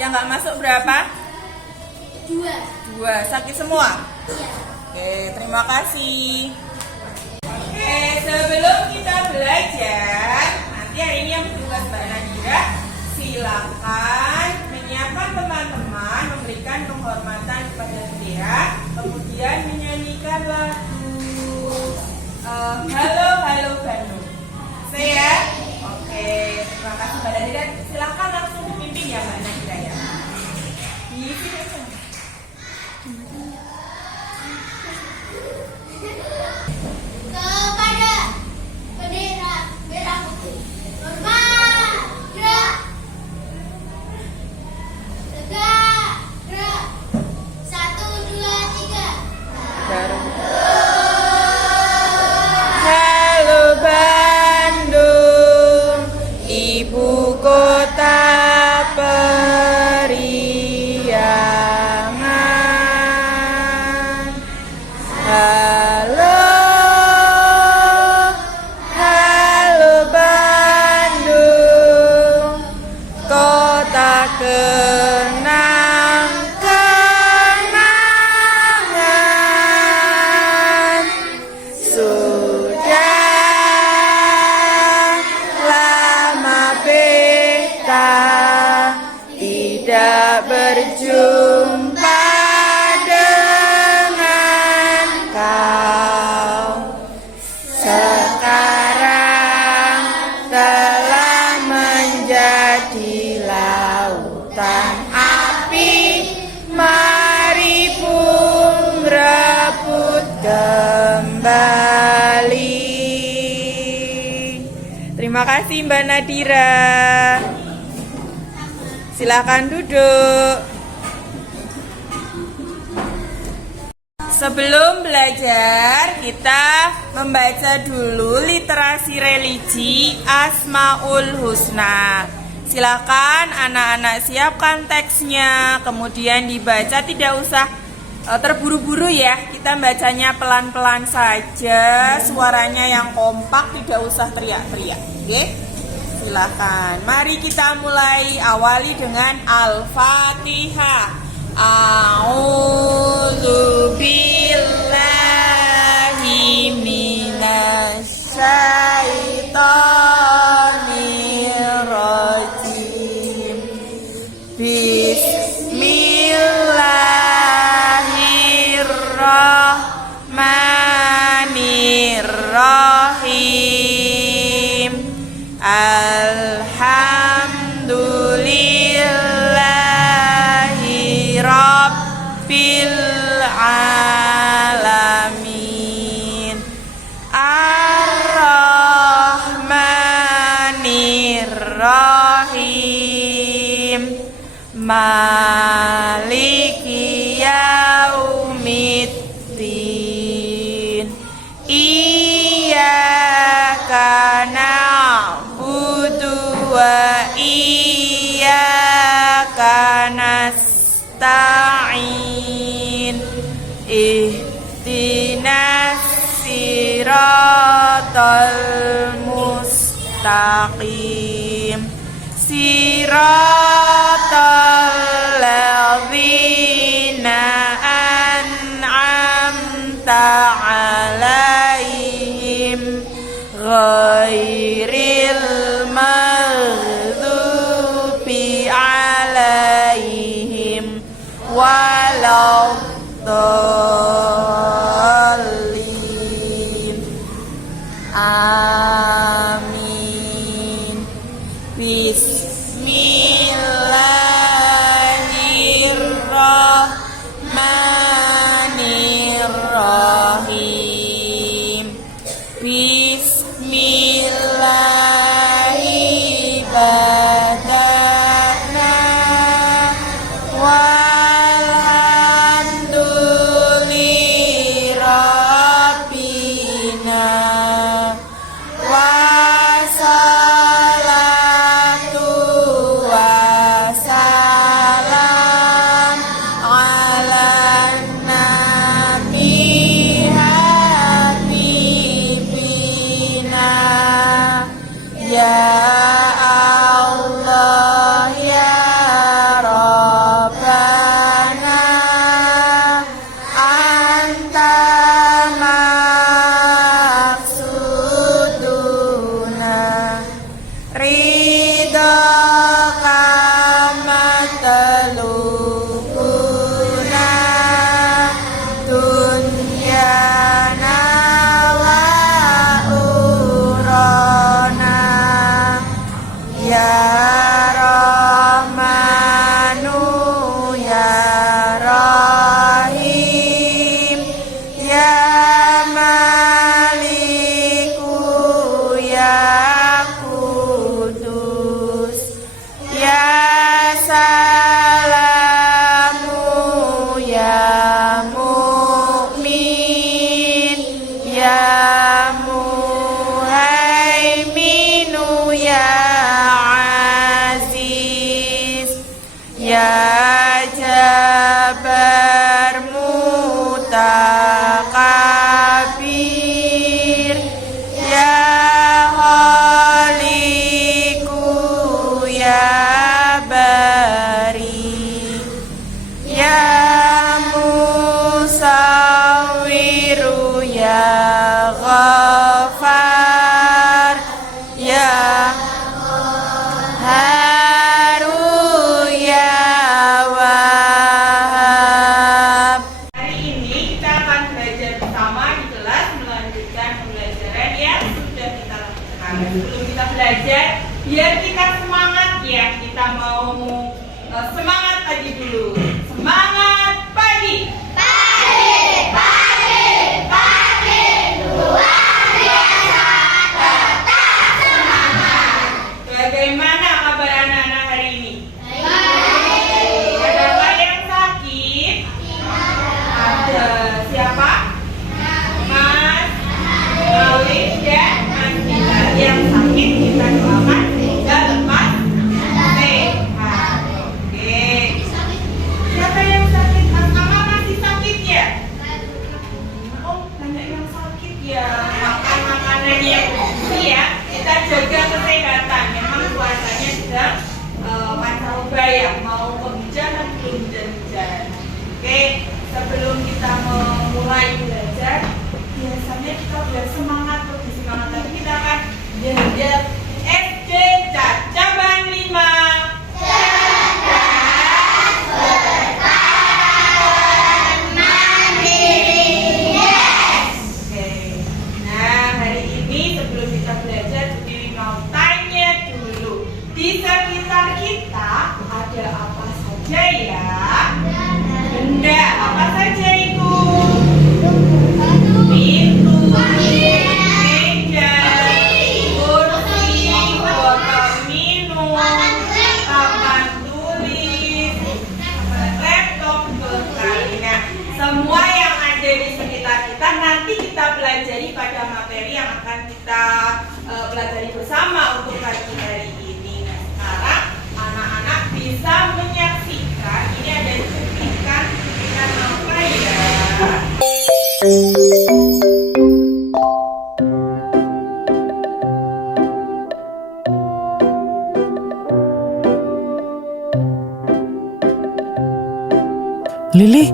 Yang nggak masuk berapa? 2. 2. Sakit semua? Iya. Oke, terima kasih. Oke, sebelum kita belajar, nanti hari ini yang bertugas Mbak Nadira, silakan menyiapkan teman-teman, memberikan penghormatan kepada bendera, kemudian menyanyikan lagu Halo Halo Bandung. Saya, oke, terima kasih Mbak Nadira. Silakan langsung pimpin ya Mbak Nadira ya. Diisi aja. Kepada bendera merah putih, hormat, gerak, tegak, gerak, 1, 2, 3. Baru. Halo Bandung, ibu kota periangan. Halo, halo Bandung, kota kenang-kenangan. Sudah lama beta tidak berjumpa dengan kau. Sekarang telah menjadi lautan api. Mari pun rebut kembali. Terima kasih Mbak Nadira. Silakan duduk. Sebelum belajar, kita membaca dulu literasi religi Asmaul Husna. Silakan anak-anak siapkan teksnya, kemudian dibaca, tidak usah terburu-buru ya. Kita bacanya pelan-pelan saja, suaranya yang kompak, tidak usah teriak-teriak. Oke? Silakan. Mari kita mulai, awali dengan Al-Fatihah. A'udzu billahi minasyaitonir rajim. Bismillahirrahmanirrahim. Alhamdulillahi Rabbil alamin. Ar-Rahmanir-Rahim. Maliki yaumiddin. Iyyaka na'budu wa iyyaka nasta'in. Ihdinas siratal mustaqim. Siratal ladzina an'amta 'alaihim ghairil maghdubi 'alaihim waladdallin. Amin. Bismillah. ya Jabar Mutakabir, ya Holiku ya Bari, ya Musawiru ya Ghafar, ya Haru ya Wahab. Hari ini kita akan belajar bersama di kelas melanjutkan pembelajaran yang sudah kita lakukan. Sebelum kita belajar, biar kita semangat ya. Kita mau semangat pagi dulu. Semangat pagi. Bagaimana kabar anak-anak hari ini? Ada nggak yang sakit? Ada. Siapa? Mas Malik dan Mas Bila. Yang sakit kita doakan semoga lepas sehat. Oke. Siapa yang sakit? Mas Mama masih sakit ya? Oh, banyak yang sakit ya. Makan makanan yang bersih ya. Kita jaga kesehatan. Memang puasanya sedang pancaroba ya, mau hujan dan belum hujan-hujan. Oke, sebelum kita memulai belajar, biasanya kita biar semangat, lebih semangat lagi kita akan belajar SD Cacaban 5. Di sekitar kita ada apa saja ya? Benda apa saja itu? Pintu, meja, kursi, botol minum, papan tulis, laptop, berkalinya. Semua yang ada di sekitar kita nanti kita pelajari pada materi yang akan kita pelajari bersama untuk pagi hari ini. Sekarang anak-anak bisa menyaksikan ini ada cuplikan apa ya? Lili,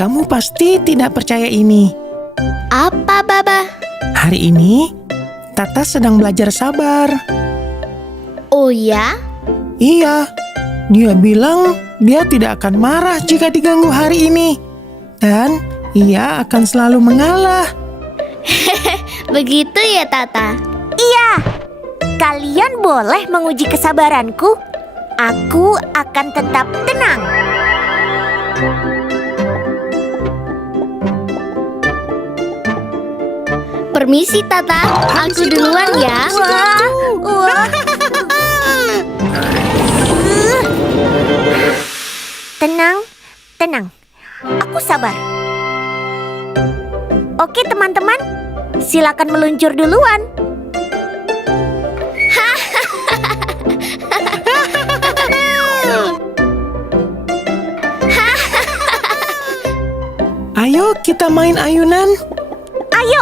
kamu pasti tidak percaya ini. Apa, Baba? Hari ini, Tata sedang belajar sabar. Oh ya? Iya, dia bilang dia tidak akan marah jika diganggu hari ini. Dan ia akan selalu mengalah. Begitu ya, Tata? Iya, kalian boleh menguji kesabaranku. Aku akan tetap tenang. Permisi, Tata. Aku duluan ya. Wah. Tenang. Aku sabar. Oke, teman-teman. Silakan meluncur duluan. Ayo kita main ayunan. Ayo.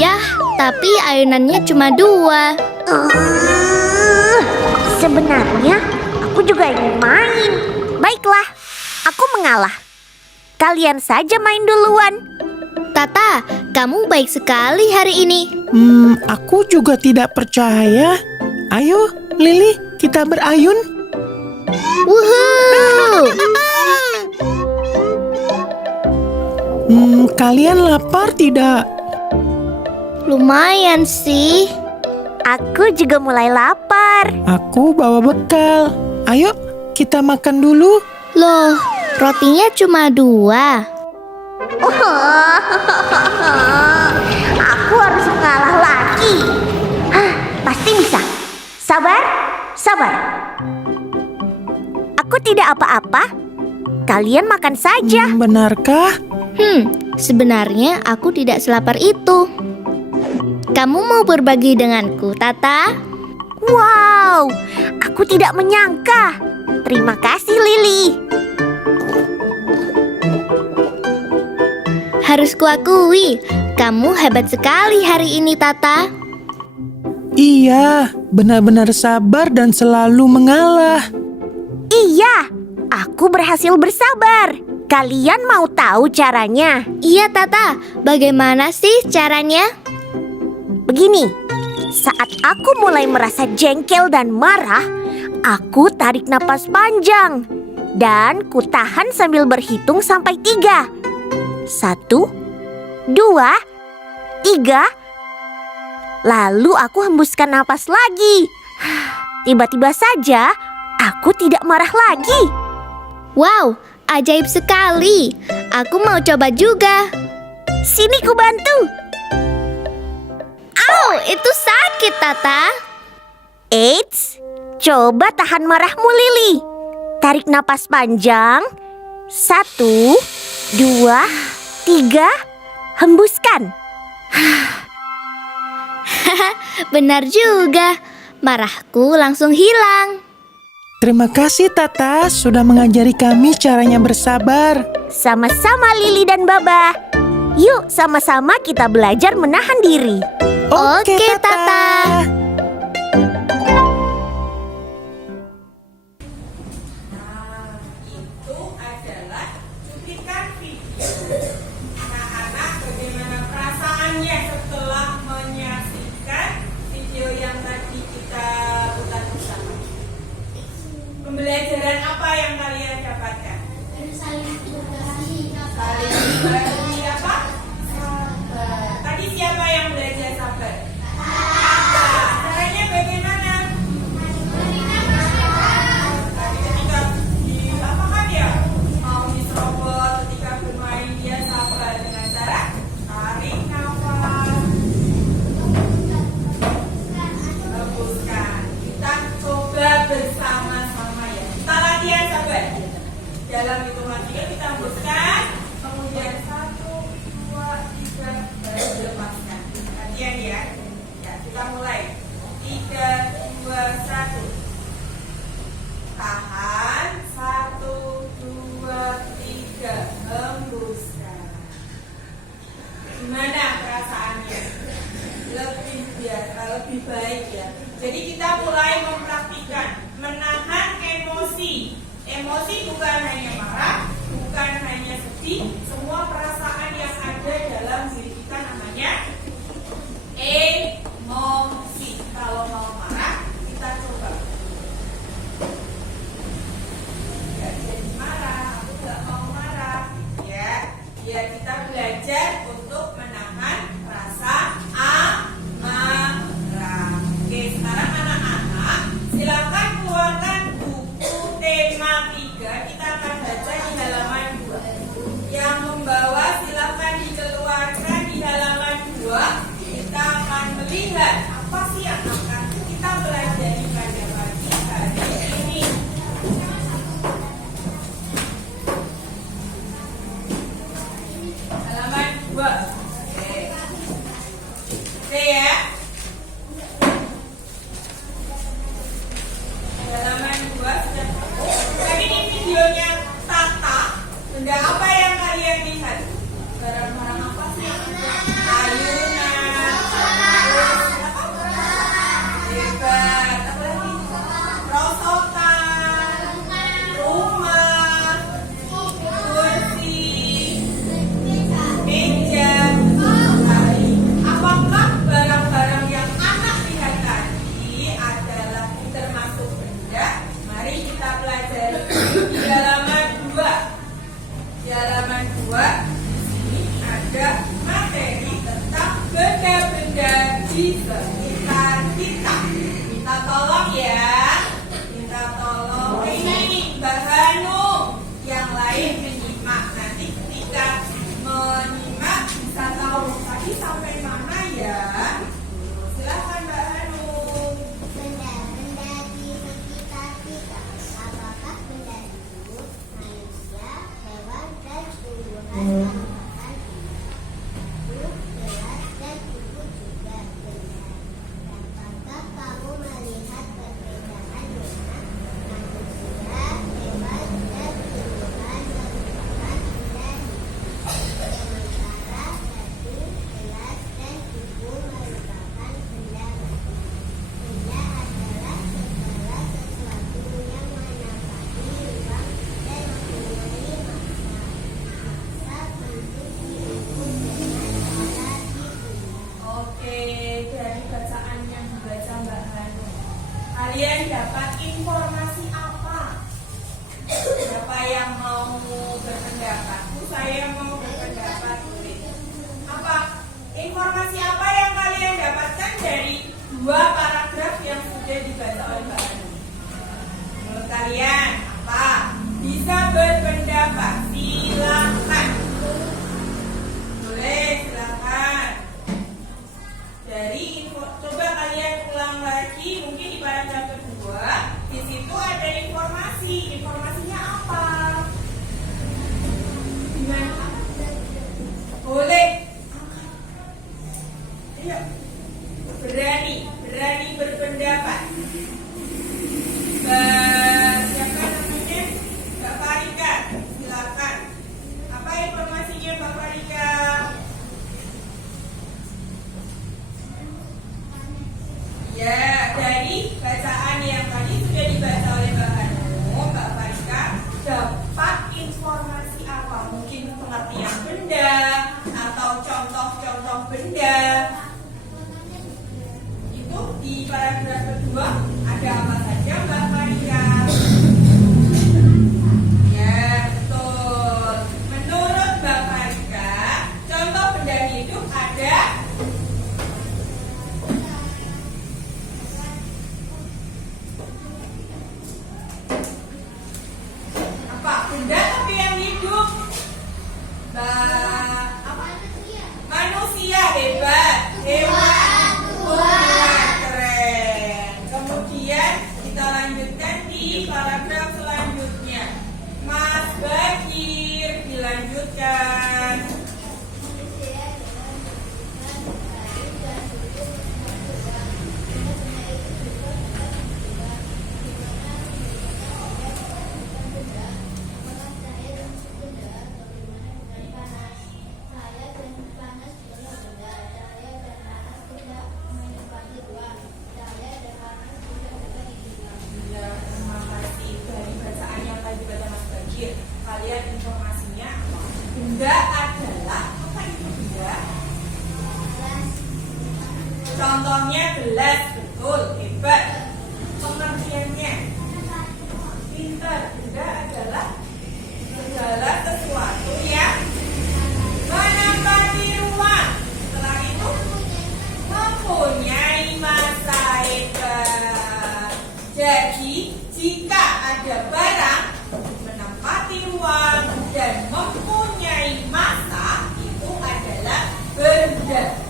Yah, tapi ayunannya cuma 2. Sebenarnya aku juga ingin main. Baiklah, aku mengalah. Kalian saja main duluan. Tata, kamu baik sekali hari ini. Aku juga tidak percaya. Ayo, Lili, kita berayun. Wuhuu! Kalian lapar tidak? Lumayan sih. Aku juga mulai lapar. Aku bawa bekal. Ayo, kita makan dulu. Loh, rotinya cuma 2. Aku harus mengalah lagi. Pasti bisa. Sabar. Aku tidak apa-apa. Kalian makan saja. Benarkah? Sebenarnya aku tidak selapar itu. Kamu mau berbagi denganku, Tata? Wow, aku tidak menyangka. Terima kasih, Lily. Harus kuakui, kamu hebat sekali hari ini, Tata. Iya, benar-benar sabar dan selalu mengalah. Iya, aku berhasil bersabar. Kalian mau tahu caranya? Iya, Tata. Bagaimana sih caranya? Begini, saat aku mulai merasa jengkel dan marah, aku tarik napas panjang. Dan ku tahan sambil berhitung sampai 3. 1, 2, 3. Lalu aku hembuskan napas lagi. Tiba-tiba saja, aku tidak marah lagi. Wow, ajaib sekali. Aku mau coba juga. Sini ku bantu. Au, itu sakit, Tata. Eits, coba tahan marahmu, Lily. Tarik napas panjang. 1, 2, 3. Hembuskan. Benar juga. Marahku langsung hilang. Terima kasih Tata sudah mengajari kami caranya bersabar. Sama-sama Lily dan Baba. Yuk sama-sama kita belajar menahan diri. Oke, Tata. Itu adalah cuplikan video. Anak-anak bagaimana perasaannya setelah menyaksikan video yang tadi kita putar bersama? Pembelajaran apa yang kalian dapatkan? Saling berbagi apa? Sabar. Tadi siapa yang belajar sabar? Caranya bagaimana? Tadi ketika dilakukan ya, mau diserobot, ketika bermain dia sabar dengan cara tarik nafas, hembuskan. Kita coba bersama-sama ya. Kita latihan sabar. Dalam hitungan 3 kita hembuskan, kemudian 1, 2, 3, baru dilepaskan. Latihan ya. Ya, kita mulai. 3, 2, 1. Tahan. 1, 2, 3. Hembuskan. Gimana perasaannya? Lebih baik ya. Jadi kita mulai mempraktikkan menahan emosi. Emosi bukan hanya marah, bukan hanya sedih, semua perasaan yang ada dalam diri kita namanya emosi. Kalau mau marah, kita coba. Gak jadi marah, aku gak mau marah. Ya, biar kita belajar untuk menahan rasa amarah. Oke, sekarang anak-anak silakan keluarkan buku tema 3. Kita akan baca di halaman 2. Yang membawa silakan dikeluarkan di halaman 2. Kita akan melihat apa sih yang akan kita pelajari pada pagi hari ini. Halaman 2. Oke ya. Halaman 2 sudah. Tapi ini videonya Tata. Benda apa yang kalian lihat? Barang-barang apa sih yang ada? Ayunan. Terus apa? Hebat. Apa lagi? Rosokan. Rumah. Kursi. Meja. Lemari. Apakah barang-barang yang anak lihat tadi adalah termasuk benda? Mari kita pelajari di halaman 2. Di halaman 2 ini ada materi tentang benda-benda di sekitar kita. Minta tolong ya. Minta tolong. Ini Mbak Hanum. Yang lain menyimak. Nanti ketika menyimak bisa tahu tadi sampai mana ya. Silakan Mbak Hanum. Benda-benda di sekitar kita. Apakah benda hidup, manusia, hewan, dan tumbuhan yang makan hidup, gelas, dan buku juga benda. Dapatkah kamu melihat perbedaan dengan manusia, yang mau berpendapat? Apa? Informasi apa yang kalian dapatkan dari dua paragraf yang sudah dibaca oleh Mbak Anu? Menurut kalian apa? Bisa berpendapat? Silakan. Boleh, silakan. Dari info, coba kalian ulang lagi, mungkin di paragraf kedua. Di situ ada informasi. Informasinya apa? Gimana? Boleh. Ayo. Berani berpendapat. Siapa namanya? Mbak Farika, silakan. Apa informasinya Mbak Farika? Ya, dari bacaan yang tadi sudah dibaca oleh Mbak Anu, Mbak Farika dapat informasi apa? Mungkin pengertian benda atau contoh-contoh benda. Itu di paragraf kedua ada apa saja Mbak Farika? Ya, betul. Menurut Mbak Farika, contoh benda hidup ada apa? Benda tapi yang hidup. Apa? Manusia, hebat. Hewan. Keren. Kemudian kita lanjutkan di paragraf selanjutnya. Mas Bakir, dilanjutkan. Ya, terima kasih. Dari bacaan yang tadi baca Mas Bakir, kalian informasinya apa? Benda adalah apa itu benda? Contohnya gelas, betul, hebat. Pengertiannya pintar. Benda adalah segala sesuatu yang menempati ruang. Setelah itu mempunyai masa hebat. Jadi jika ada barang menempati ruang dan mempunyai masa, itu adalah benda.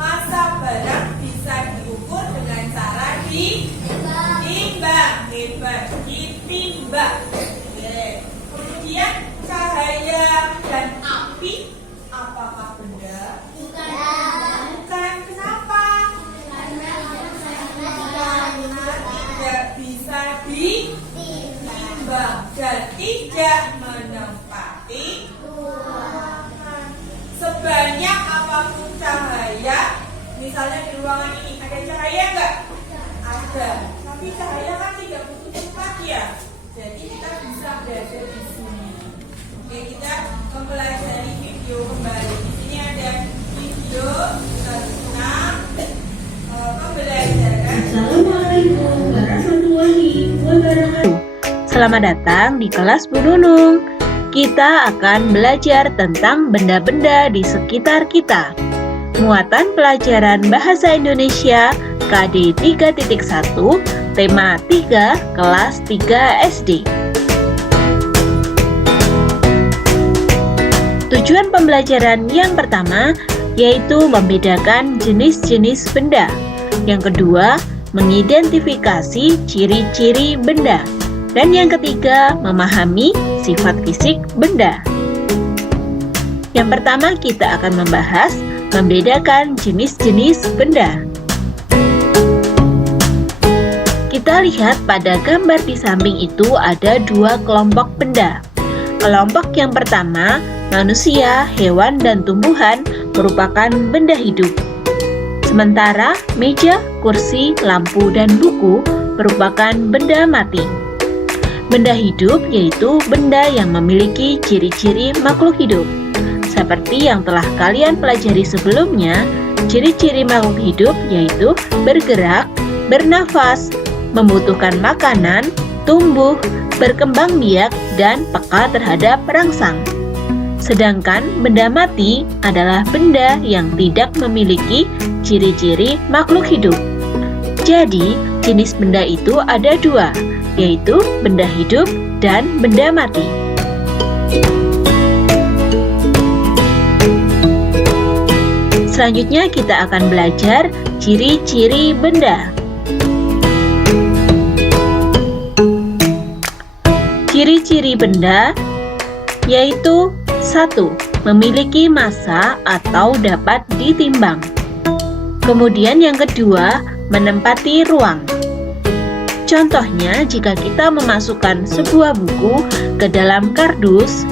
Masa barang bisa diukur dengan cara ditimbang. Hebat, ditimbang. Oke. Kemudian cahaya dan api, apakah benda? Bukan. Kenapa? Karena tidak bisa ditimbang dan tidak menempati ruangan. Sebanyak apapun cahaya, misalnya di ruangan ini ada cahaya nggak? Ada. Tapi cahaya kan tidak butuh tempat ya. Jadi kita bisa berada di sini. Oke, kita mempelajari video kembali. Di sini ada video tentang pembelajaran. Assalamualaikum warahmatullahi wabarakatuh. Selamat datang di kelas Bu Nunung. Kita akan belajar tentang benda-benda di sekitar kita. Muatan pelajaran Bahasa Indonesia KD 3.1, tema 3, kelas 3 SD. Tujuan pembelajaran yang pertama yaitu membedakan jenis-jenis benda. Yang kedua, mengidentifikasi ciri-ciri benda. Dan yang ketiga, memahami sifat fisik benda. Yang pertama, kita akan membahas membedakan jenis-jenis benda. Kita lihat pada gambar di samping itu ada dua kelompok benda. Kelompok yang pertama, manusia, hewan, dan tumbuhan merupakan benda hidup. Sementara meja, kursi, lampu, dan buku merupakan benda mati. Benda hidup yaitu benda yang memiliki ciri-ciri makhluk hidup. Seperti yang telah kalian pelajari sebelumnya, ciri-ciri makhluk hidup yaitu bergerak, bernafas, membutuhkan makanan, tumbuh, berkembang biak, dan peka terhadap rangsang. Sedangkan benda mati adalah benda yang tidak memiliki ciri-ciri makhluk hidup. Jadi, jenis benda itu ada dua, yaitu benda hidup dan benda mati. Selanjutnya kita akan belajar ciri-ciri benda. Ciri-ciri benda yaitu 1. Memiliki massa atau dapat ditimbang. Kemudian yang kedua, menempati ruang. Contohnya, jika kita memasukkan sebuah buku ke dalam kardus,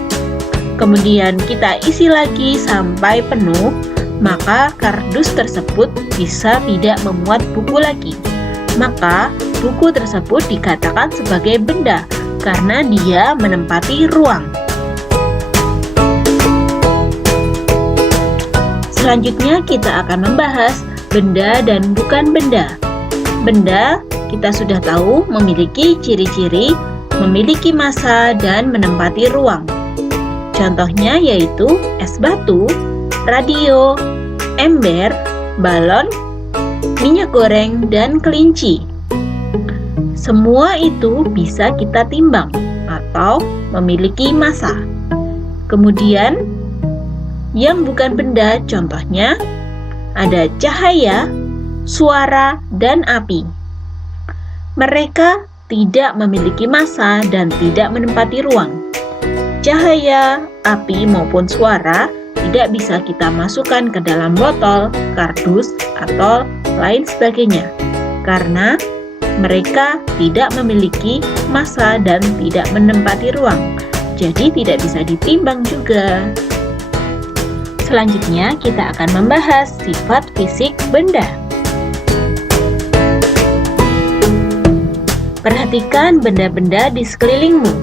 kemudian kita isi lagi sampai penuh, maka kardus tersebut bisa tidak memuat buku lagi. Maka, buku tersebut dikatakan sebagai benda karena dia menempati ruang. Selanjutnya kita akan membahas benda dan bukan benda. Benda kita sudah tahu memiliki ciri-ciri, memiliki massa dan menempati ruang. Contohnya yaitu es batu, radio, ember, balon, minyak goreng, dan kelinci. Semua itu bisa kita timbang atau memiliki massa. Kemudian yang bukan benda contohnya ada cahaya, suara, dan api. Mereka tidak memiliki massa dan tidak menempati ruang. Cahaya, api, maupun suara tidak bisa kita masukkan ke dalam botol, kardus, atau lain sebagainya karena mereka tidak memiliki massa dan tidak menempati ruang. Jadi tidak bisa ditimbang juga. Selanjutnya kita akan membahas sifat fisik benda. Perhatikan benda-benda di sekelilingmu.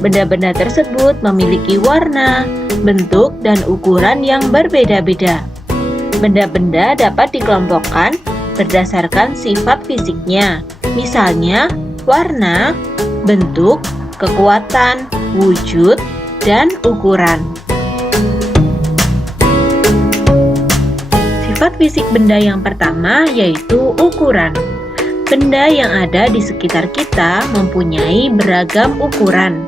Benda-benda tersebut memiliki warna, bentuk, dan ukuran yang berbeda-beda. Benda-benda dapat dikelompokkan berdasarkan sifat fisiknya, misalnya warna, bentuk, kekuatan, wujud, dan ukuran. Sifat fisik benda yang pertama yaitu ukuran. Benda yang ada di sekitar kita mempunyai beragam ukuran.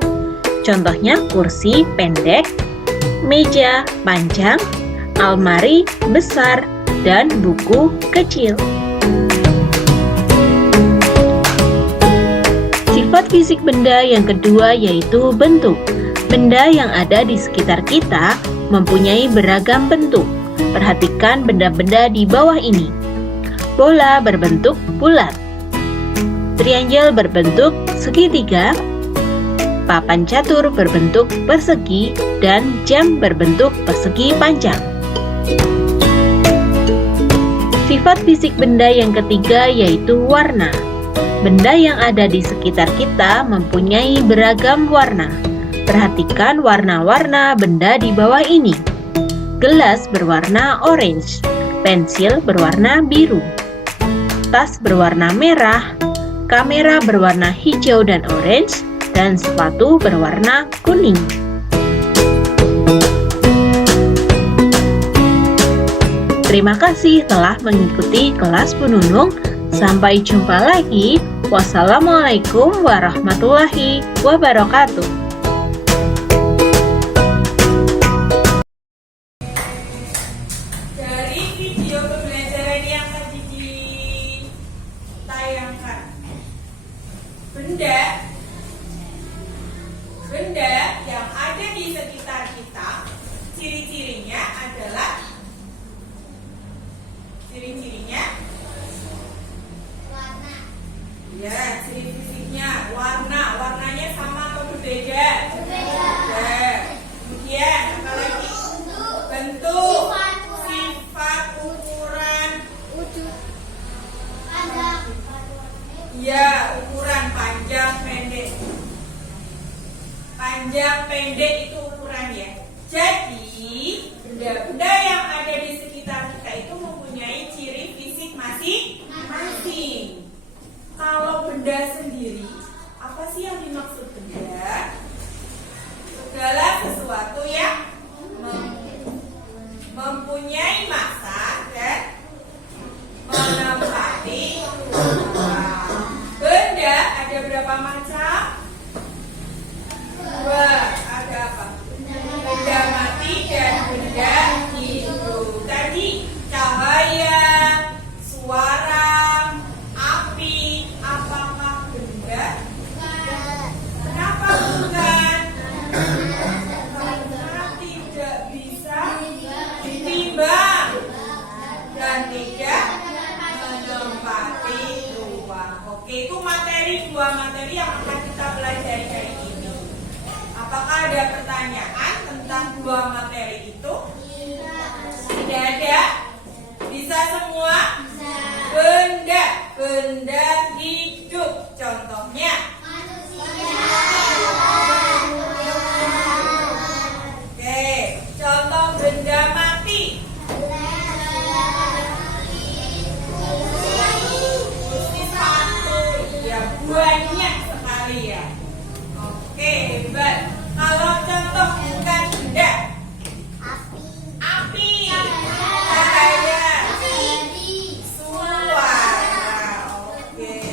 Contohnya kursi pendek, meja panjang, almari besar, dan buku kecil. Sifat fisik benda yang kedua yaitu bentuk. Benda yang ada di sekitar kita mempunyai beragam bentuk. Perhatikan benda-benda di bawah ini. Bola berbentuk bulat, triangle berbentuk segitiga, papan catur berbentuk persegi, dan jam berbentuk persegi panjang. Sifat fisik benda yang ketiga yaitu warna. Benda yang ada di sekitar kita mempunyai beragam warna. Perhatikan warna-warna benda di bawah ini. Gelas berwarna orange, pensil berwarna biru, tas berwarna merah, kamera berwarna hijau dan orange, dan sepatu berwarna kuning. Terima kasih telah mengikuti kelas Bu Nunung. Sampai jumpa lagi. Wassalamualaikum warahmatullahi wabarakatuh. Dari video pembelajaran yang tadi ditayangkan, benda yang ada di sekitar kita, ciri-cirinya adalah warna. ya, ciri fisiknya warnanya sama atau berbeda? Berbeda. Kemudian apa lagi? Bentuk, sifat, ukuran. Wujud. Panjang. Ya, ukuran panjang pendek. Panjang pendek itu ukurannya. Jadi, benda-benda yang ada di sekitar kita itu mempunyai ciri fisik masing-masing. Kalau benda sendiri, apa sih yang dimaksud benda? Segala sesuatu yang pertanyaan tentang dua materi itu? Tidak ada? Bisa semua? Benda hidup. Contohnya? Oke, contoh benda mati. Kursi satu, ya banyak sekali ya. Oke, hebat. Kalau contoh bukan benda, api, cahaya, suara. Oke.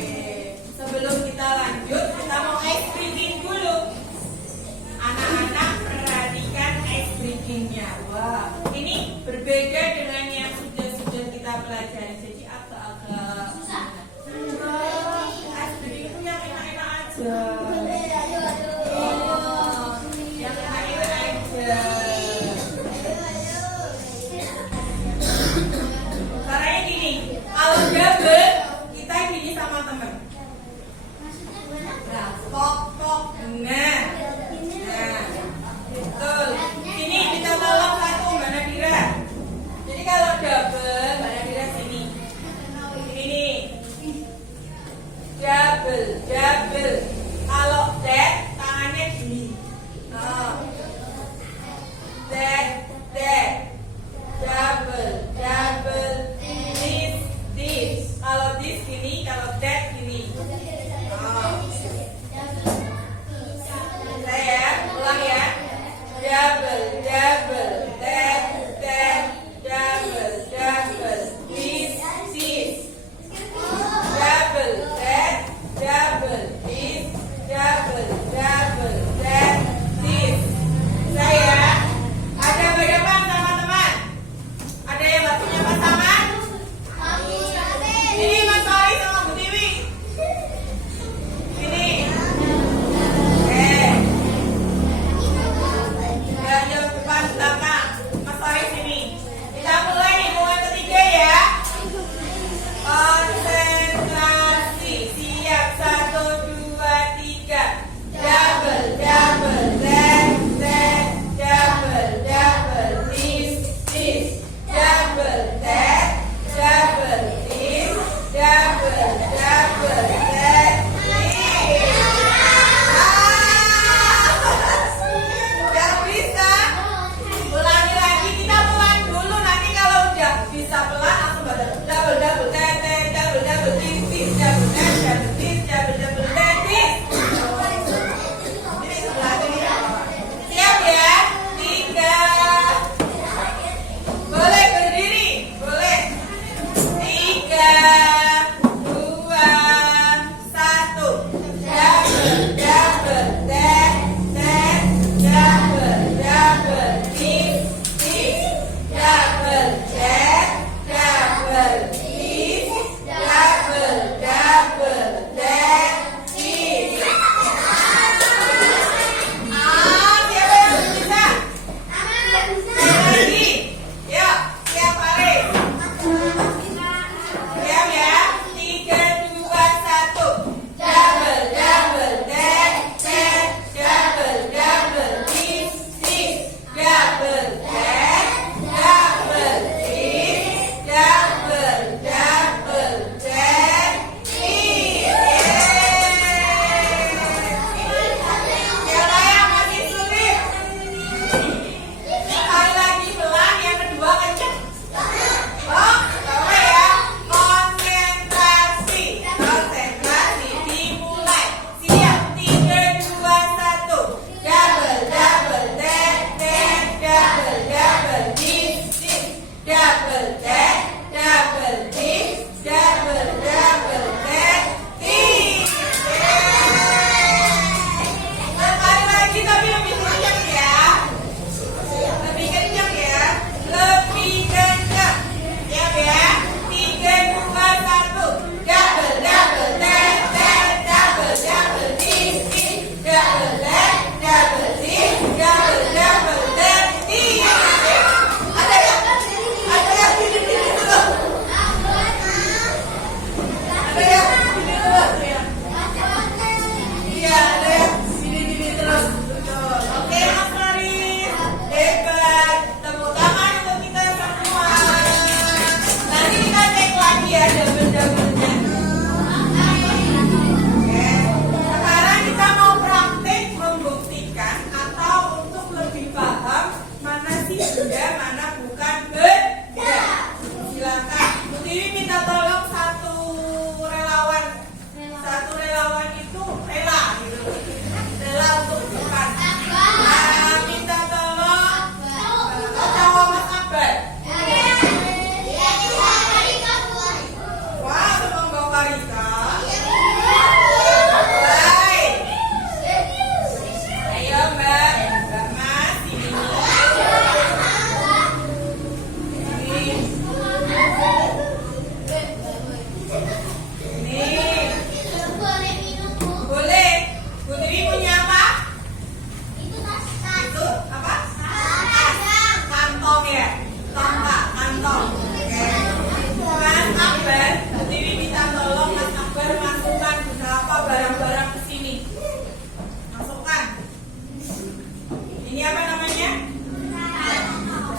Ini apa namanya?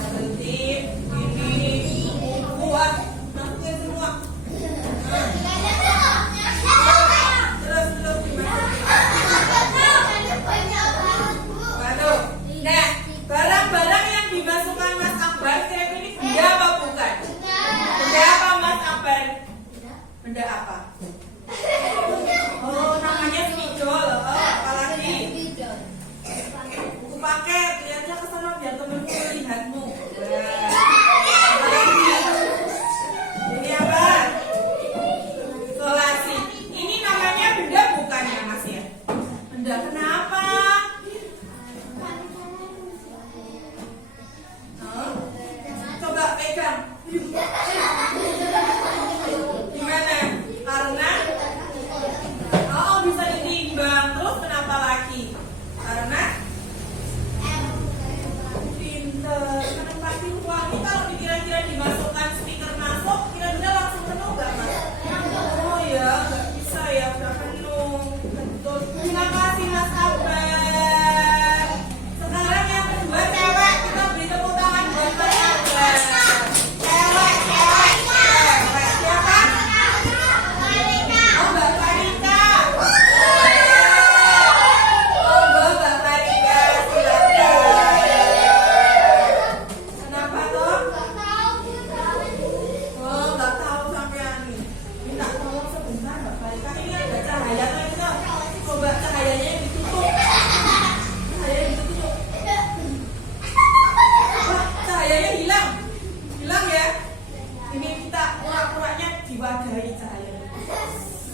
Tertib. Ini buat masukin semua. Terus waduh. Nah, barang-barang yang dimasukkan Mas Akbar kira-kira ini benda apa bukan? Benda apa Mas Akbar? Benda apa? Oh, namanya spidol. Oh, apalagi? Buku paket. Lihatnya ke sana biar temenmu melihatmu. Apalagi? Ini apa? Isolasi. Ini namanya benda bukan ya Mas ya? Benda kenapa? Coba pegang. Gimana? Karena bisa ditimbang. Terus kenapa lagi? Karena pinter. Menempati uang ini kalau dikira-kira dimasukkan stiker masuk, kira-kira langsung penuh nggak Mas? Oh ya, nggak bisa ya, udah penuh. Betul. Terima kasih Mas Akbar. Sekarang yang kedua cewek, kita beri tepuk tangan buat Mas Akbar. Cewek. Siapa? Oh, Mbak Farika. Oh, Mbak Farika, silakan. Kenapa toh? Oh, nggak tahu sampean nih. Minta tolong sebentar Mbak Farika. Ini ada cahaya tuh itu. Coba cahayanya yang ditutup. Cahayanya ditutup. Wah, cahayanya hilang. Hilang ya. Ini kita pura-puranya diwadahi cahayanya.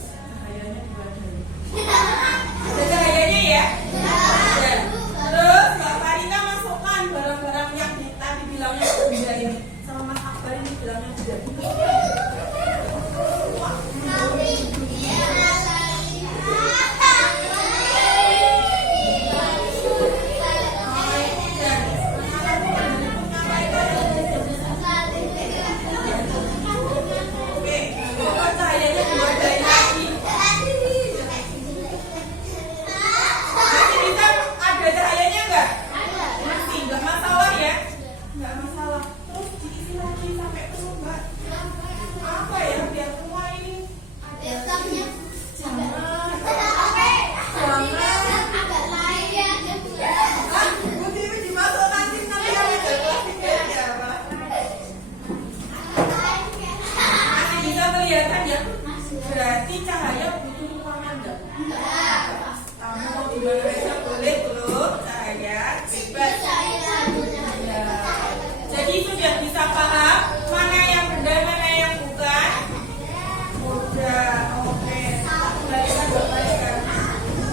Cahayanya diwadahi. Ada cahayanya ya? Ada. Terus Mbak Farika masukkan barang-barang yang tadi bilangnya benda ini. Sama Mas Akbar ini bilangnya benda. Oke, coba cahayanya diwadahi lagi. Masih bisa ada cahayanya nggak? Masih, nggak masalah ya? Nggak masalah. Terus diisi lagi sampai penuh Mbak. Apa ya biar semua ini? Jangan. Ah, Budi ini dimasuk nanti ada plastiknya ya Pak. Masih bisa kelihatan ya? Berarti cahaya butuh ruangan nggak? Kamu mau gimana aja boleh tuh cahaya bebas. Ya. Jadi sudah bisa paham mana yang benda mana yang bukan? Udah, oke. Kembalikan Mbak Farika.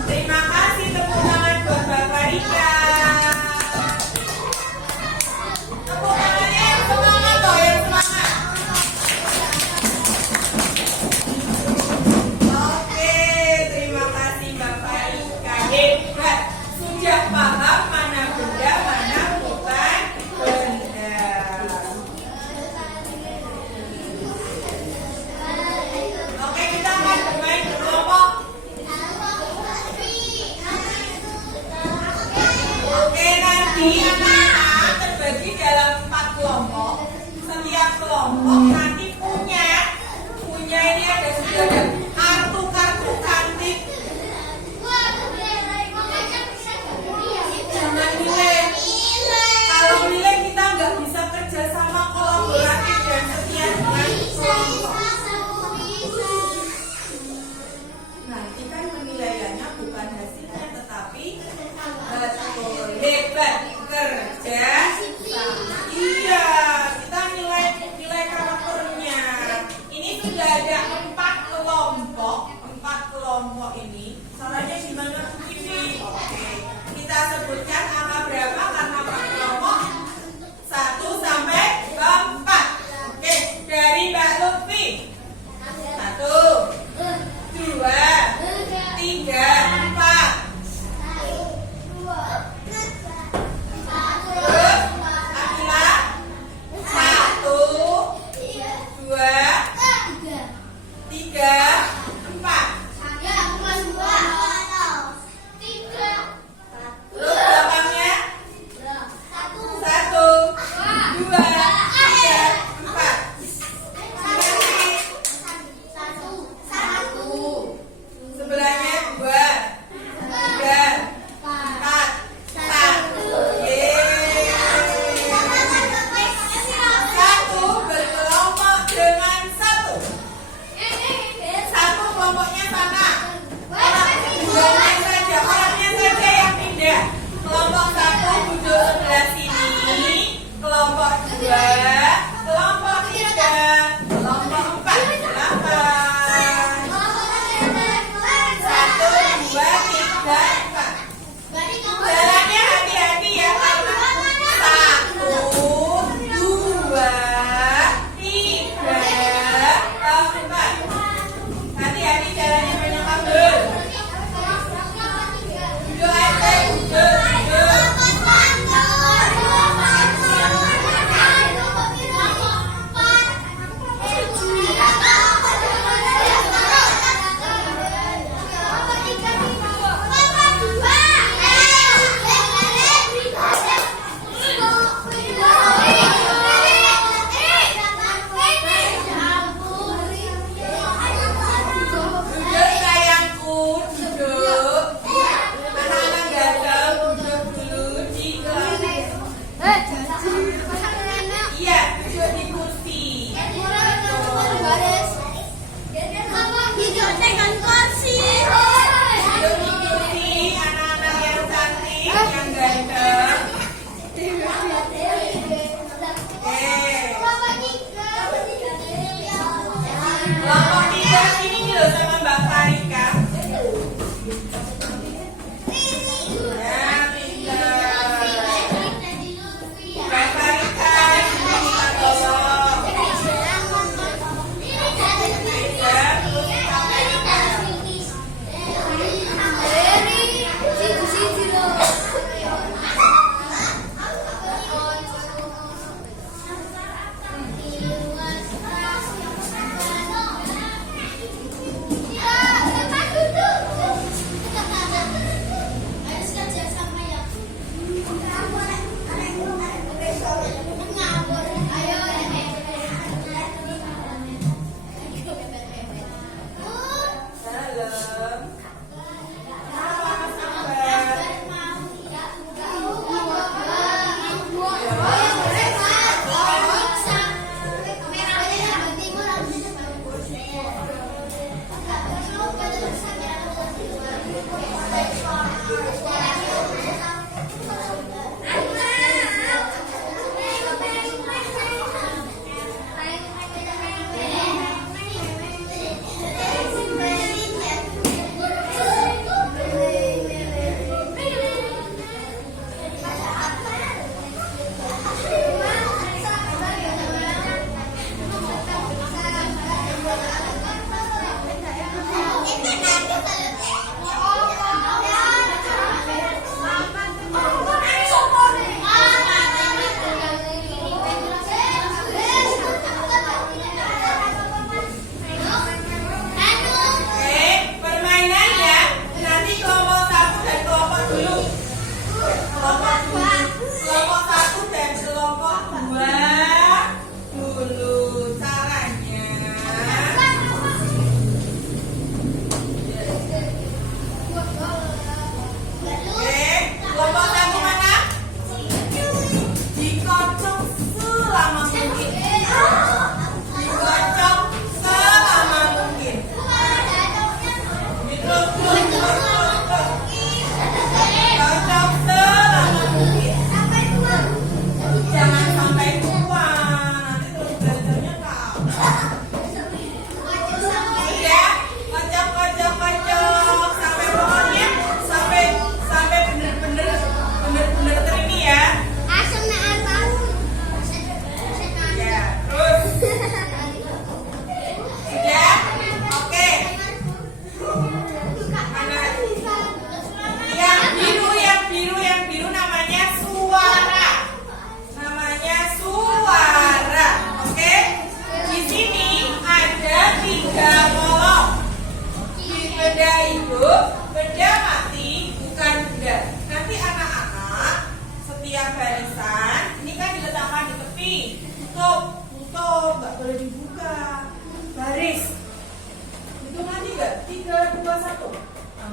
Terima kasih tepuk tangan buat Mbak Farika. Tepuk tangannya yang semangat loh, yang semangat. Oke, terima kasih Mbak Farika. Hebat, sudah paham mana benda, mana bukan benda. Oke, kita akan bermain berkelompok. Oke, nanti anak-anak terbagi dalam 4 kelompok. Setiap kelompok nanti punya ini sudah ada kartu cantik. Jangan milih. Kalau milih kita nggak bisa kerja sama kolaboratif dan setia dengan kelompok. Nanti kan penilaiannya bukan hasilnya tetapi betul hebat kerja sama. Iya, kita nilai karakternya. Ini sudah ada 4 kelompok ini. Caranya gimana begini? Oke, kita sebutkan angka berapa karena 4 kelompok 1 sampai 4. Oke, dari Mbak Lutfi. 1, 2, 3, 4.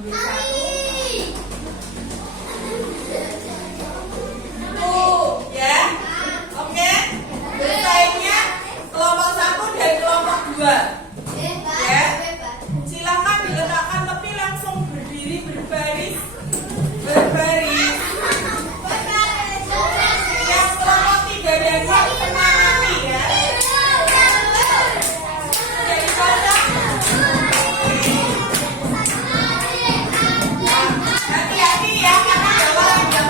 Ambil satu. Tuh, ya. Oke. Selesainya kelompok 1 dan kelompok 2. Ya. Silakan diletakkan tapi langsung berdiri berbaris. Berbaris. Yang kelompok 3 dan 4 tenang nanti ya. Jadi kocok. Hati-hati ya karena bawa ada.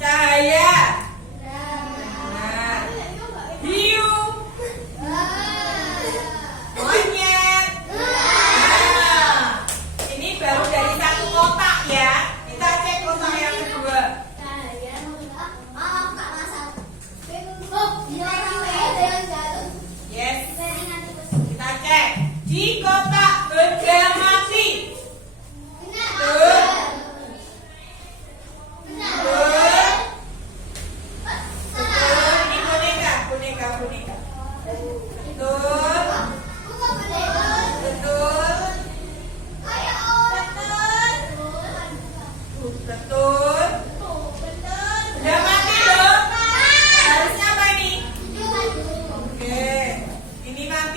Ya ya.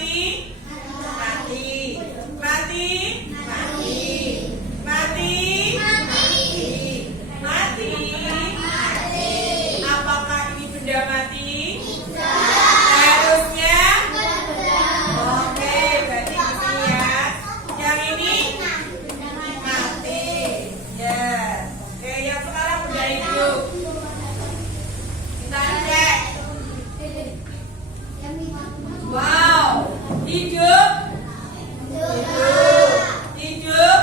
mati, mati, mati, mati, mati, mati, mati. Apakah ini benda mati? Harusnya. Oke, berarti ini ya. Yang ini mati. Ya. Oke, yang sekarang udah hidup. Kita cek. Wow, hidup, hidup, hidup,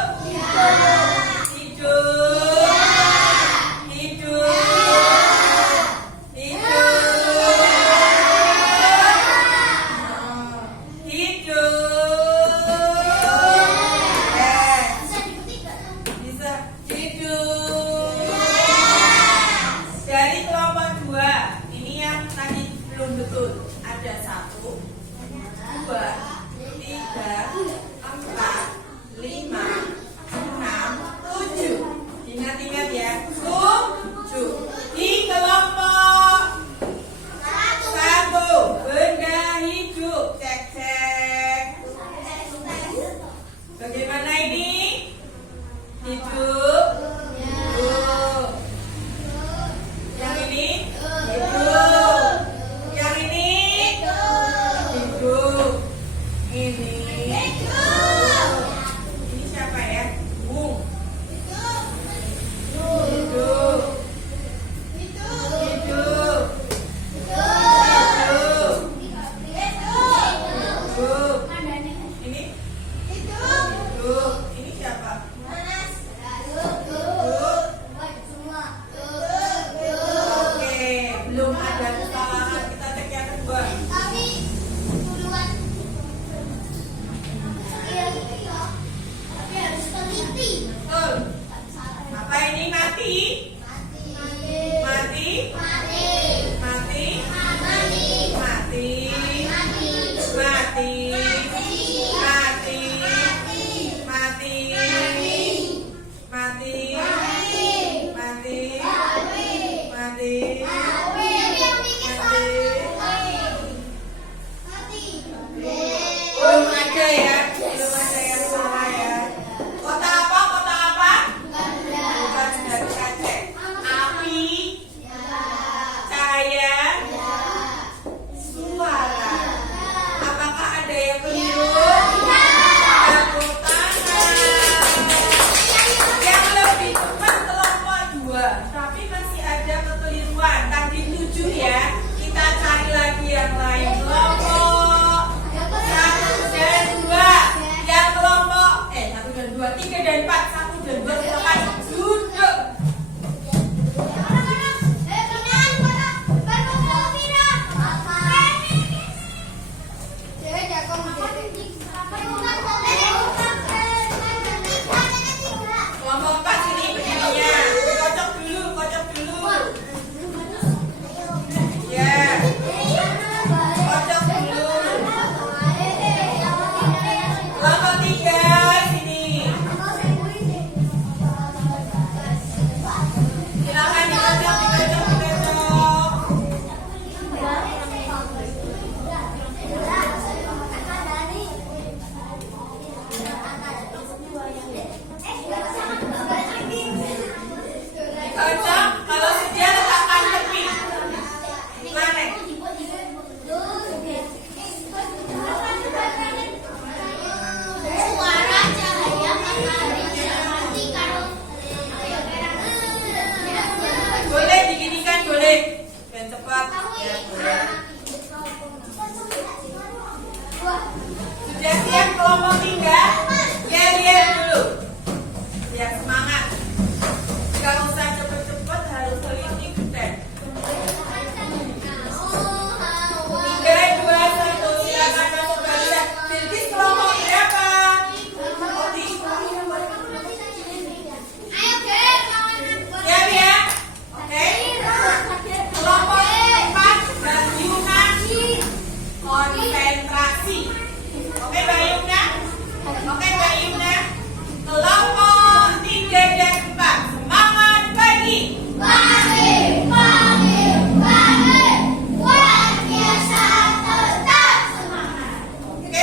hidup, hidup, hidup, bisa hidup. Dari kelompok 2, ini yang tadi belum betul. Ada 1, 2, 3, 4, 5, 6, 7. Ingat-ingat ya, 7. Di kelompok 1, benda hidup. Cek, cek. Bagaimana ini? Hidup. Hidup. Yang ini? Hidup. Yang ini? Hidup. Ini hidup. Ini siapa ya? Bung. Hidup. Hidup. Hidup. Hidup. Ini? Hidup. Ini siapa? Oke, belum ada kesalahan. Kita cek yang kedua. Betul. Apa ini mati? Mati. Mati. Mati. Mati. Mati. Mati. Belum ada ya, belum ada yang salah ya. Kota apa? Kota apa? Bukan, sudah kita cek. Api, cahaya, suara. Apakah ada yang keliru? Tepuk tangan. Yang lebih cepat kelompok 2, tapi masih ada kekeliruan. Tadi 7 ya. Kita cari lagi yang lain. Kelompok 1 dan 2. Yang kelompok 1 dan 2, 3 dan 4, 1 dan 2 silakan duduk. Kelompok 4 ini berdirinya. Kocok dulu, kocok dulu. Ya. Kocok dulu. Kelompok 3 sini. Silakan dikocok, dikocok, dikocok. Dikocok. Kalau sedia letakkan tepi. Mana? Boleh diginikan, boleh. Dan cepat. Ya, boleh. Sudah siap kelompok 3? Ya, lihat dulu. Biar semangat. Gak usah cepet-cepet, harus teliti gede. 3, 2, 1, silakan masuk barisan. Bilkis kelompok berapa? Kelompok 3. Siap ya? Oke. Kelompok 4, Bayunan konsentrasi. Oke, Bayunan? Oke, Bayunan. Kelompok 3 dan 4, semangat pagi. Oke,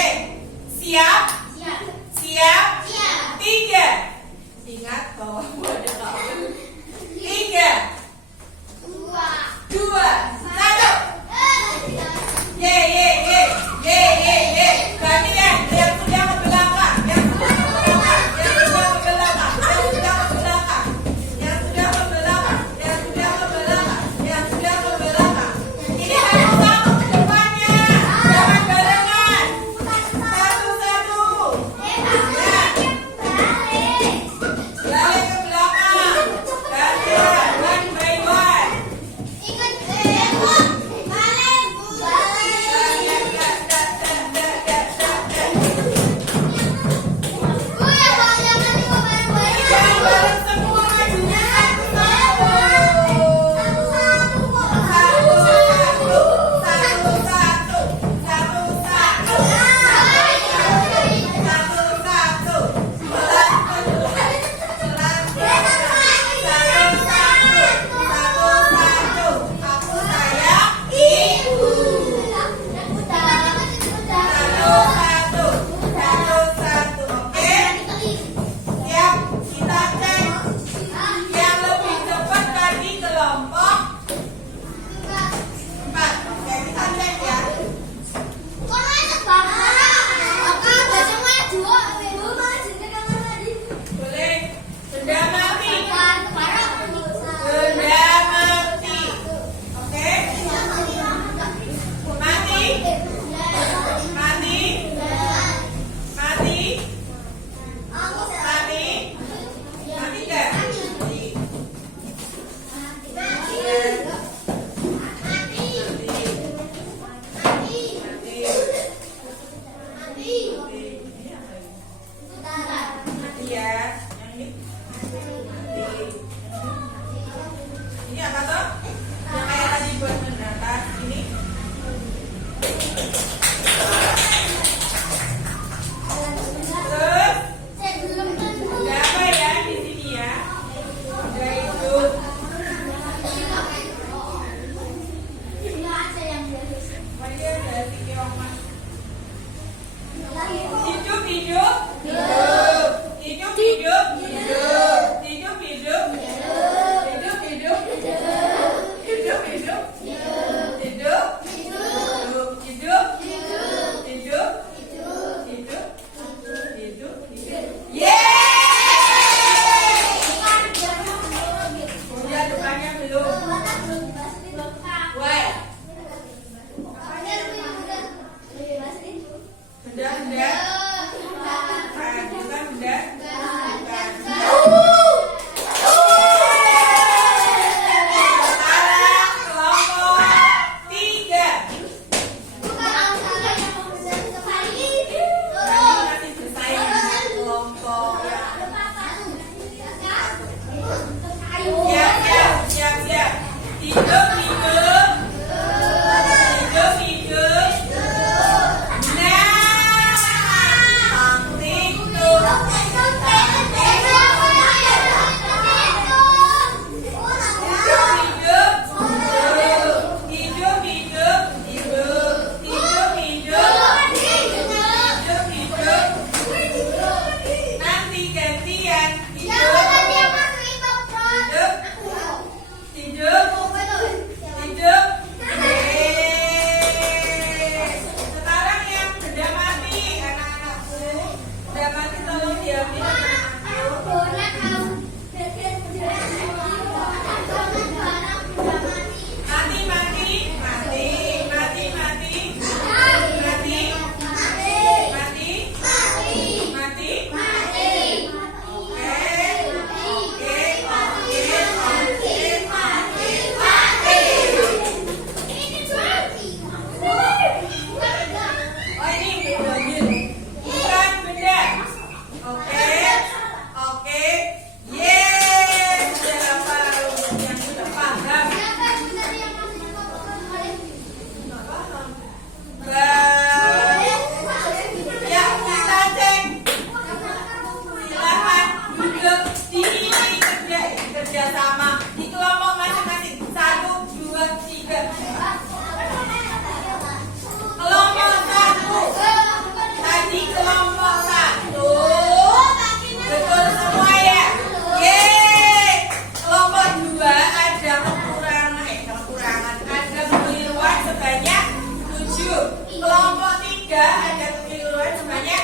ada kekeliruan sebanyak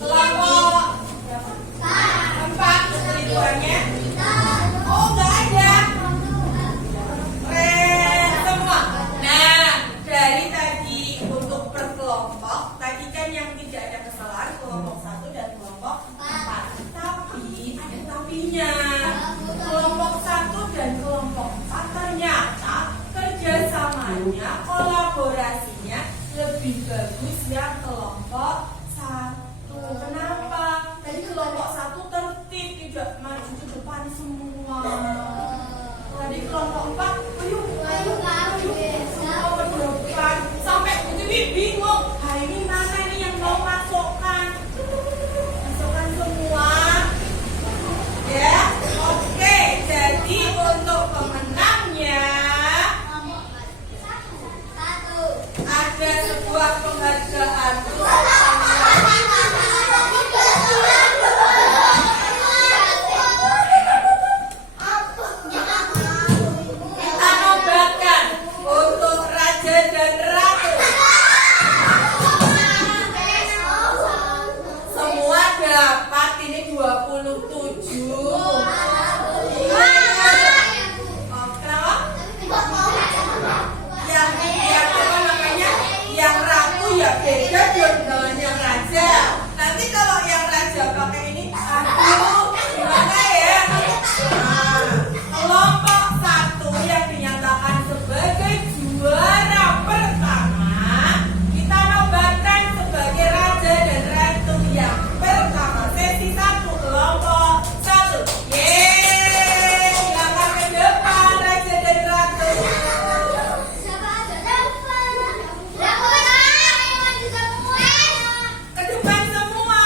kelompok 4 kekeliruannya. Oh, nggak ada. Keren semua. Nah, dari tadi untuk per kelompok, tadi kan yang tidak ada kesalahan kelompok 1 dan kelompok 4. Tapi ada tapinya. Kelompok 1 dan kelompok 4 ternyata kerjasamanya, kolaborasinya lebih bagus yang kelompok 1. Kenapa? Tadi kelompok 1 tertib, tidak maju ke depan semua. Tadi kelompok 4, ayo semua ke depan. Sampai Bu Tiwi bingung, ini mana ini yang mau masukkan? Masukkan semua. Ya, oke. Jadi untuk pemenangnya ada sebuah penghargaan. Kita nobatkan untuk raja dan ratu. Semua dapat ini 27. Yang apa namanya? Yang ratu ya beda dengan yang raja. Nanti kalau yang raja pakai ini, aduh, gimana ya? Nah, kelompok 1 yang dinyatakan sebagai juara pertama, kita nobatkan sebagai raja dan ratu yang pertama. Sesi 1 kelompok 1. Yeay, silakan ke depan raja dan ratu. Ke depan semua.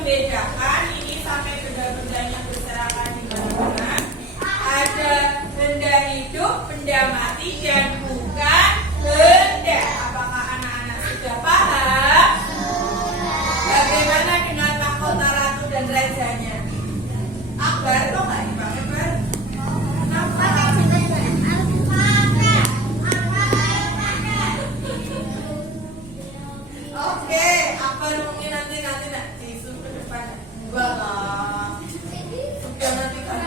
membedakan ini sampai benda-bendanya berserakan di mana-mana. Ada benda hidup, benda mati, dan bukan benda. Apakah anak-anak sudah paham? Bagaimana dengan mahkota ratu dan rajanya? Akbar, kok nggak dipakai, Bar? Kenapa? Oke, Akbar mungkin nanti isu ke depan. Enggak lah. Sudah nanti kan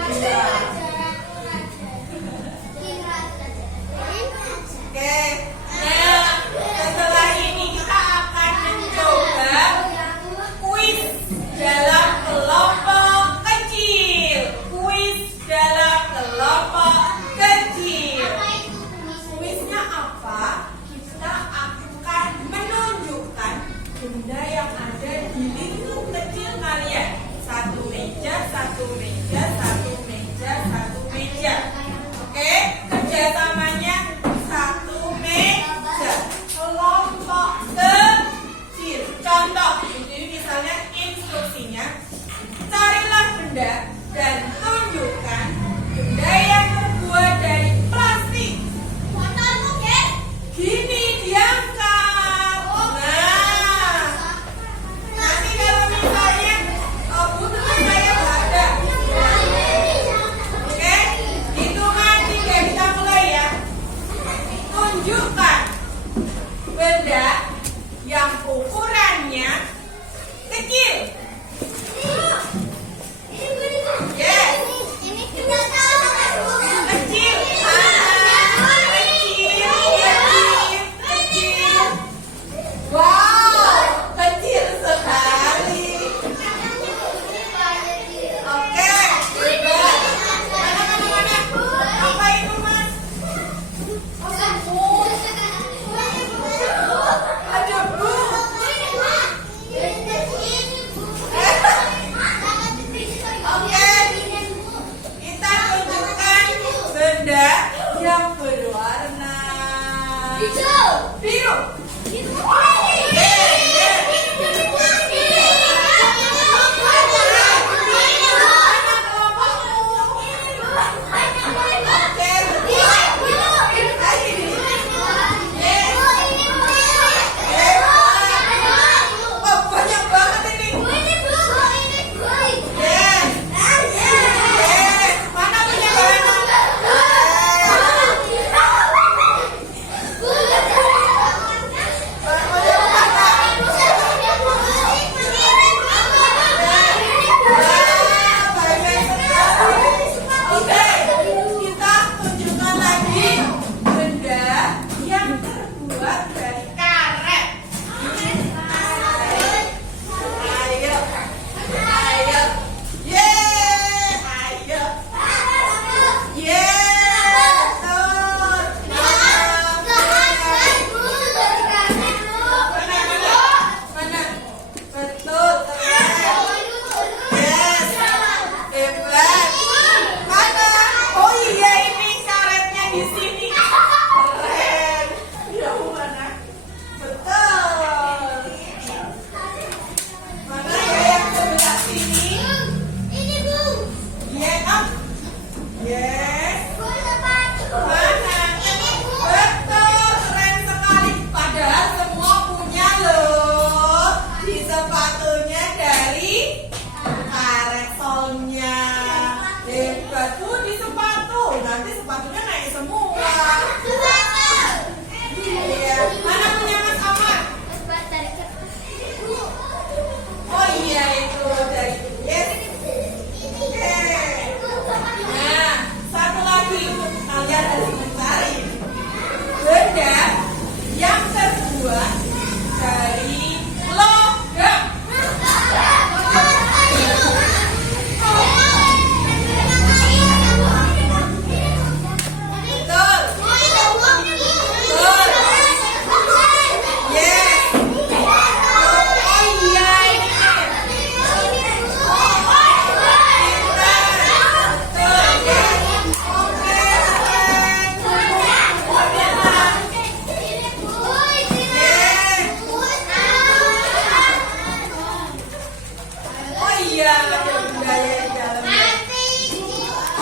di dalamnya.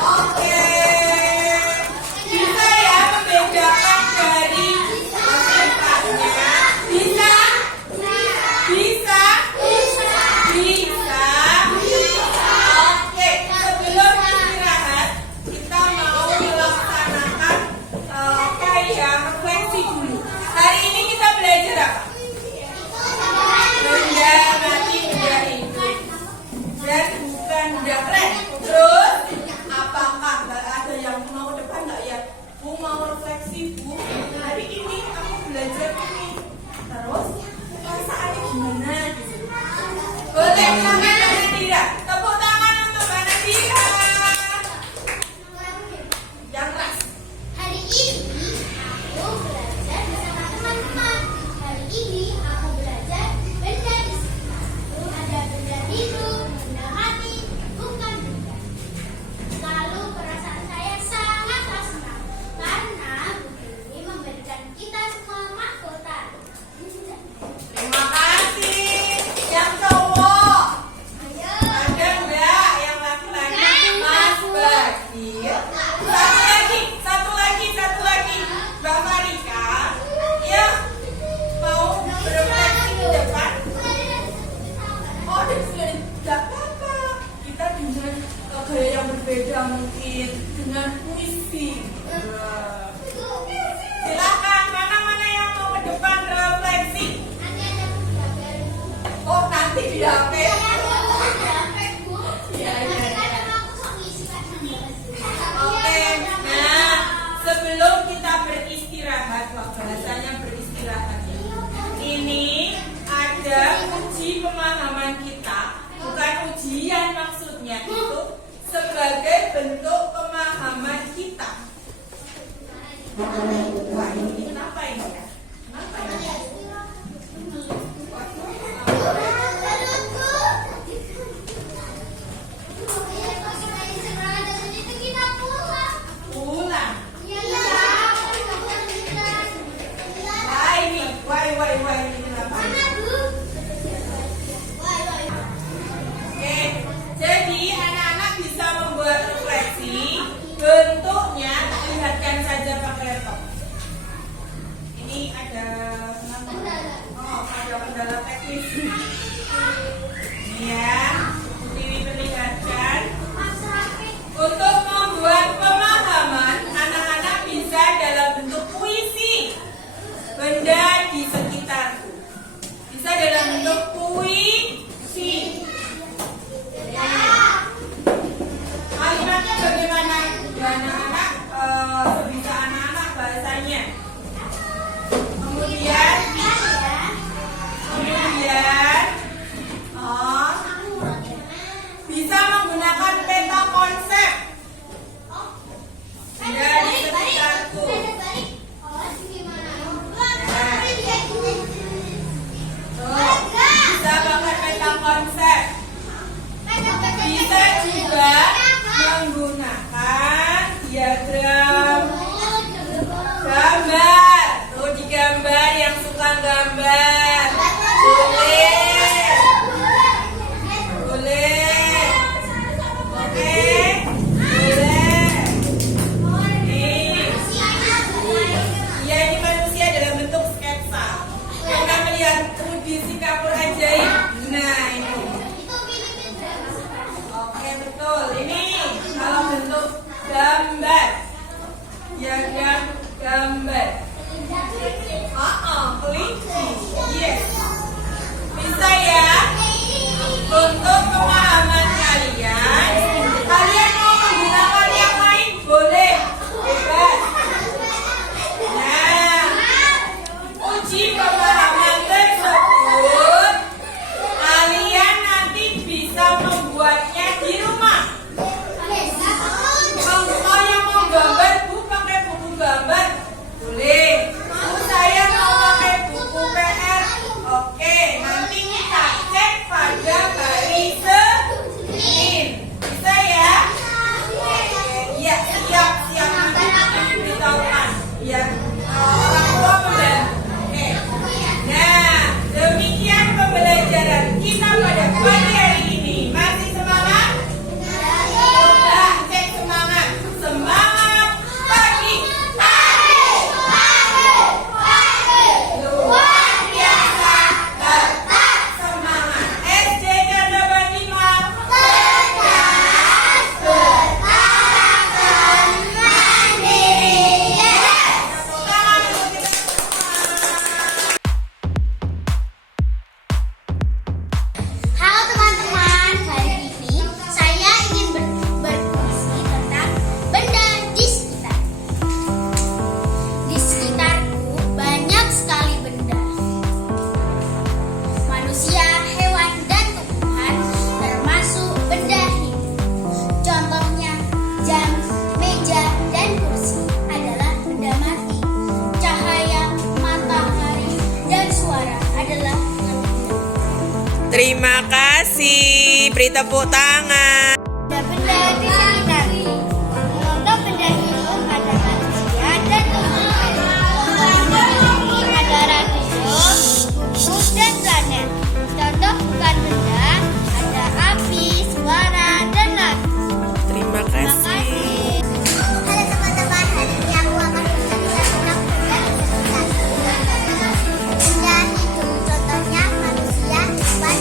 Oke. Bisa ya membedakan dari sifat-sifatnya? Bisa? Bisa? Bisa. Oke, sebelum istirahat kita mau melaksanakan refleksi dulu. Hari ini kita belajar apa? Benda mati, benda hidup, dan bukan benda keren. Terus apakah ada yang mau ke depan nggak ya? Bu mau refleksi Bu. Hari ini aku belajar ini. Terus perasaannya gimana? Boleh tangan Mbak Nadira. Tepuk tangan untuk Mbak Nadira. Yang keras. Hari ini aku belajar bersama teman-teman. Hari ini aku belajar benda di sekitarku ada benda hidup, benda mati, bukan benda. Lalu perasaan saya sangatlah senang karena buku ini memberikan kita semua mahkota. Terima kasih. Yang cowok. Ayo. Ada enggak yang laki-laki? Mas Bagir. Satu lagi. Mbak Marika. Ya, mau berefleksi di depan? Oh, tidak apa-apa. Kita dengan gaya yang berbeda mungkin dengan puisi. Silakan, mana yang mau ke depan refleksi? Oh, nanti di HP. Oke, nah sebelum kita beristirahat, bahasanya beristirahat. Ini ada uji pemahaman kita, bukan ujian maksudnya itu sebagai bentuk pemahaman kita. Wah ini kenapa ini ya? Kenapa ya? Pulang. Wah ini kenapa? Oke, jadi anak-anak bisa membuat refleksi. Bentuknya lihatkan saja pakai laptop. Ini ada kendala teknis. Ini ya, Tiwi perlihatkan. Untuk membuat pemahaman, anak-anak bisa dalam bentuk puisi. Benda di sekitarku. Bisa dalam bentuk puisi. Ya. Kalimatnya bagaimana? Ya, anak-anak sebisa anak-anak bahasanya. Kemudian beri tepuk tangan. Benda-benda di sekitar. Contoh benda hidup ada manusia dan tumbuhan. Ini ada radio, buku, dan planet. Contoh bukan benda ada api, suara, dan lagu. Terima Terima kasih. kasih. Halo teman-teman, hari ini aku akan bercerita tentang benda di sekitar. Benda hidup, contohnya manusia, hewan,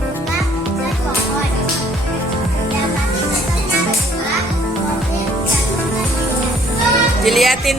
bunga, dan pohon. Benda mati, contohnya rumah, mobil, dan benda. Diliatin